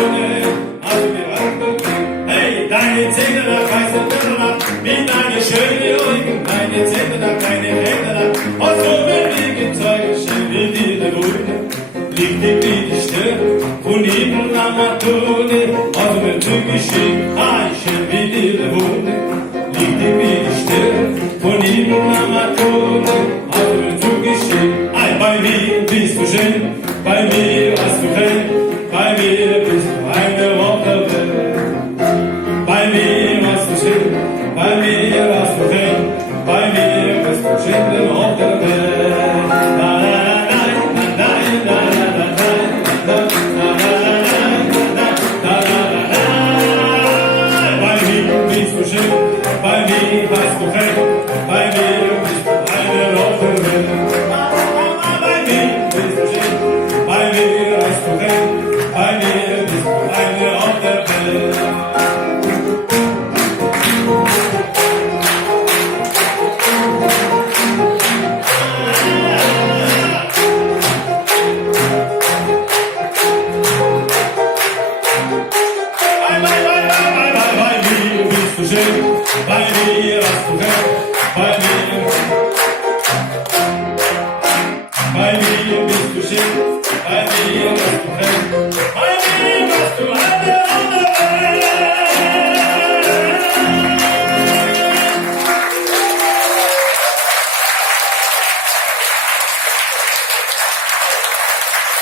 Sonne, also wir angucken. Hey, deine Zähne, da weiße Bänder, wie deine schöne Augen, deine Zähne, da kleine Ränder, und so wird die Gezeuge, schön wie die Ruhe. Liegt die Biedeste, von ihnen am Matone, also mit Türkischen, schön wie die Ruhe. Liegt die Biedeste, von ihnen am Matone, also mit Türkischen, bei mir bist du schön, bei mir hast du recht, bei mir bist du eine Woche wert. Bei mir hast du schön, bei mir hast du recht, bei mir bist du schön, eine Woche wert. Bei mir bist du schön, bei mir hast du recht, bei mir bist du eine Woche wert. Bei mir hast du recht,